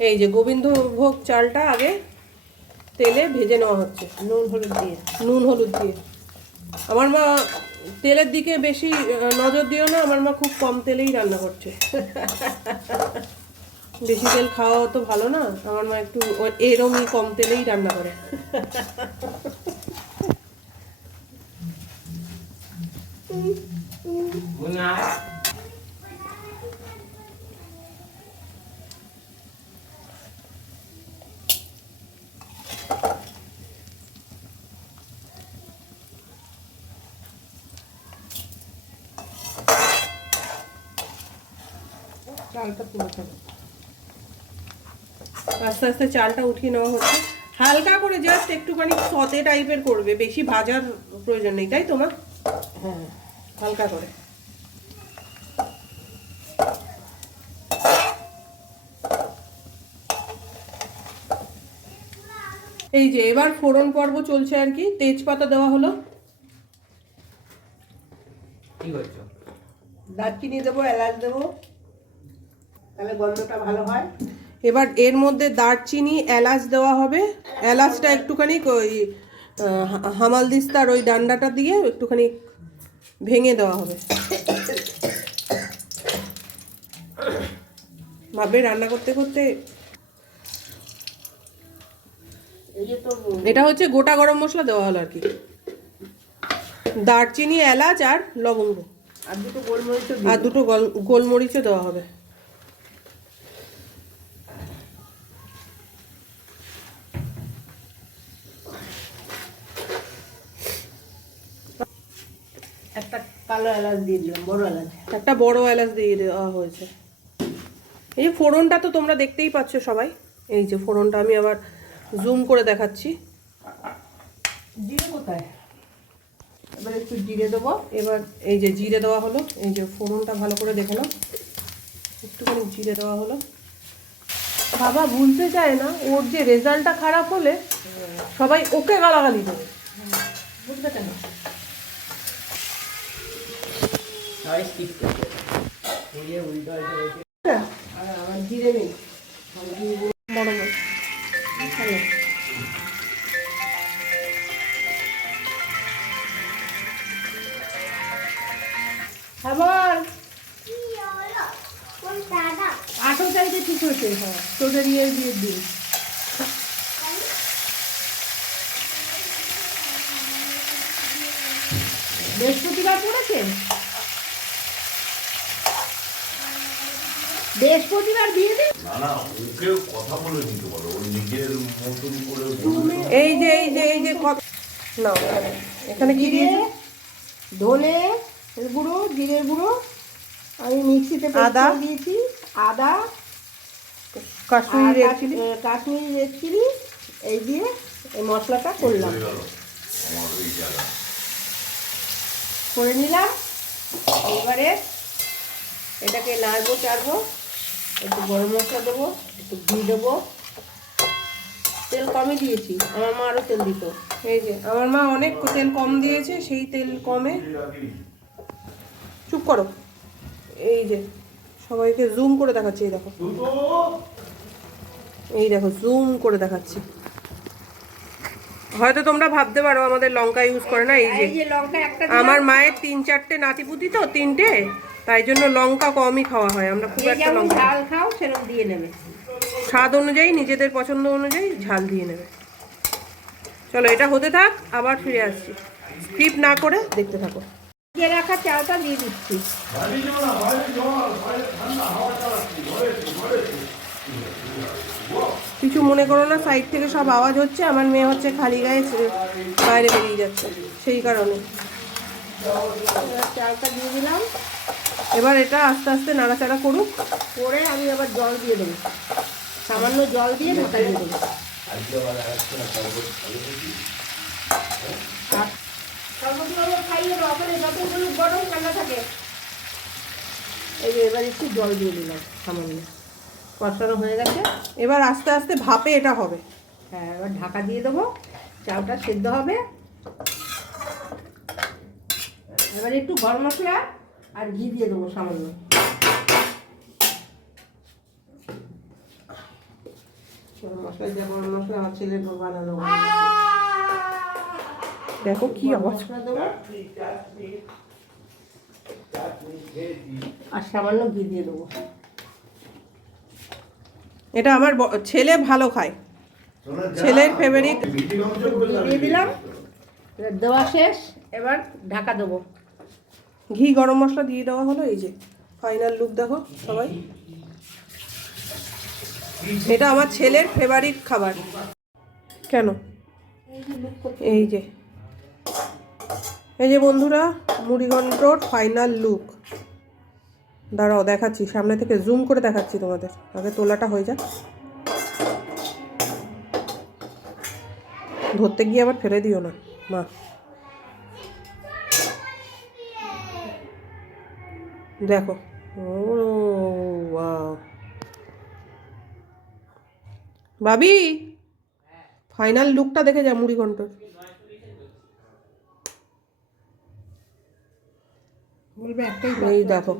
এই যে গোবিন্দভোগ চালটা আগে তেলে ভেজে নেওয়া হচ্ছে নুন হলুদ দিয়ে। আমার মা তেলের দিকে বেশি নজর দিও না, আমার মা খুব কম তেলেই রান্না করছে। বেশি তেল খাওয়া তো ভালো না, আমার মা একটু এরমই কম তেলেই রান্না করে। চালটা পুরোটা আস্তে আস্তে চালটা উঠিয়ে নেওয়া হচ্ছে, হালকা করে জাস্ট একটুখানি সতে টাইপের করবে, বেশি ভাজার প্রয়োজন নেই, তাই তো মা? হ্যাঁ, হালকা করে। এই যে এবার ফোড়ন পর্ব চলছে আর কি, তেজপাতা দেওয়া হলো, দারচিনি দেবো, এলাচ দেবো, তাহলে গন্ধটা ভালো হয়। এবার এর মধ্যে দারচিনি এলাচ দেওয়া হবে, এলাচটা একটুখানি ওই হামালদিস্তার ওই ডান্ডাটা দিয়ে একটুখানি ভেঙে দেওয়া হবে। ভাবে রান্না করতে করতে এটা হচ্ছে গোটা গরম মশলা দেওয়া হলো আর কি, দারচিনি এলাচ আর লবঙ্গ আর দুটো গোলমরিচও দেওয়া হবে। একটা কালো এলাচ দিয়ে দিলাম, বড় এলাচ, একটা বড় এলাচ দিয়ে দেওয়া হয়েছে। এই ফোড়নটা তো তোমরা দেখতেই পাচ্ছ সবাই, এই যে ফোড়নটা আমি আবার জুম করে দেখাচ্ছি। জিরে কোথায়? এবার একটু জিরে দেবো। এবার এই যে জিরে দেওয়া হলো, এই যে ফোড়নটা ভালো করে দেখে নাও, একটুখানি জিরে দেওয়া হলো। বাবা ভুলতে চায় না, ওর যে রেজাল্টটা খারাপ হলে সবাই ওকে গালাগালি দেবে, বুঝতে কেন? আমার জিরে নেই, বড় আবার 18 তারিখে ঠিক হয়েছে। হ্যাঁ, তোদের ইয়ে বিয়ের দিন। বৃহস্পতিবার পড়েছে, বৃহস্পতিবার বিয়ে দিন। এই যে এই যে এই যে না, এখানে কি দিয়েছে? ধনে গুঁড়ো, জিরের গুঁড়ো, আমি মিক্সিতে আদা দিয়েছি, আদা, কাশ্মীরি রেড চিলি, এই দিয়ে এই মশলাটা করলাম, করে নিলাম। এবারে এটাকে নাড়বো চাড়বো, একটু গরম মশলা দেবো, একটু ঘি দেবো, তেল কমই দিয়েছি, আমার মা আরও তেল দিত। এই যে আমার মা অনেক তেল কম দিয়েছে, সেই তেল কমে। চুপ করো। এই যে সবাইকে জুম করে দেখাচ্ছি, এই দেখো, এই দেখো জুম করে দেখাচ্ছি। হয়তো তোমরা ভাবতে পারো আমাদের লঙ্কা ইউজ করে না, এই যে আমার মায়ের 3-4টে নাতিপুতি তো, 3টে, তাই জন্য লঙ্কা কমই খাওয়া হয়, আমরা খুব একটা লঙ্কা ঝাল খাও সেরকম দিয়ে নেবে, স্বাদ অনুযায়ী নিজেদের পছন্দ অনুযায়ী ঝাল দিয়ে নেবে। চলো এটা হতে থাক, আবার ফিরে আসছি, স্কিপ না করে দেখতে থাকো। দিয়ে রাখা চালটা দিয়ে দিচ্ছি। কিছু মনে করো না, সাইড থেকে সব আওয়াজ হচ্ছে, আমার মেয়ে হচ্ছে খালি গায়ে বাইরে বেরিয়ে যাচ্ছে, সেই কারণে। চালটা দিয়ে দিলাম, এবার এটা আস্তে আস্তে নাড়াচাড়া করুক, করে আমি আবার জল দিয়ে দেবো, সামান্য জল দিয়ে ঢাকা দিয়ে দেবো। খাইয়ে দাও, ওখানে যতগুলো গরম ঠান্ডা থাকে। এই যে এবার একটু জল দিয়ে দিলাম সামান্য, কষানো হয়ে গেছে, এবার আস্তে আস্তে ভাপে এটা হবে। হ্যাঁ, এবার ঢাকা দিয়ে দেবো, চালটা সেদ্ধ হবে। এবার একটু গরম মশলা আর ঘি দিয়ে দেবো সামান্য। মশলা যা গরম মশলা আমার ছেলের বানানো। দেখো কি অবস্থা দেবো, আর সামান্য ঘি দিয়ে দেবো। এটা আমার ছেলে ভালো খায়, ছেলের ফেভারিট। দিয়ে দিলাম, দেওয়া শেষ। এবার ঢাকা দেবো। ঘি গরম মশলা দিয়ে দেওয়া হলো। এই যে ফাইনাল লুক দেখো সবাই। এটা আমার ছেলের ফেভারিট খাবার। কেন এই যে বন্ধুরা, মুড়িঘণ্টর ফাইনাল লুক। দাঁড়াও দেখাচ্ছি, সামনে থেকে জুম করে দেখাচ্ছি তোমাদের। আগে তোলাটা হয়ে যাক। ধরতে গিয়ে আবার ফেলে দিও না মা। দেখো, ও ওয়াও ভাবি, ফাইনাল লুকটা দেখে যা মুড়িঘণ্টর। এই দেখো।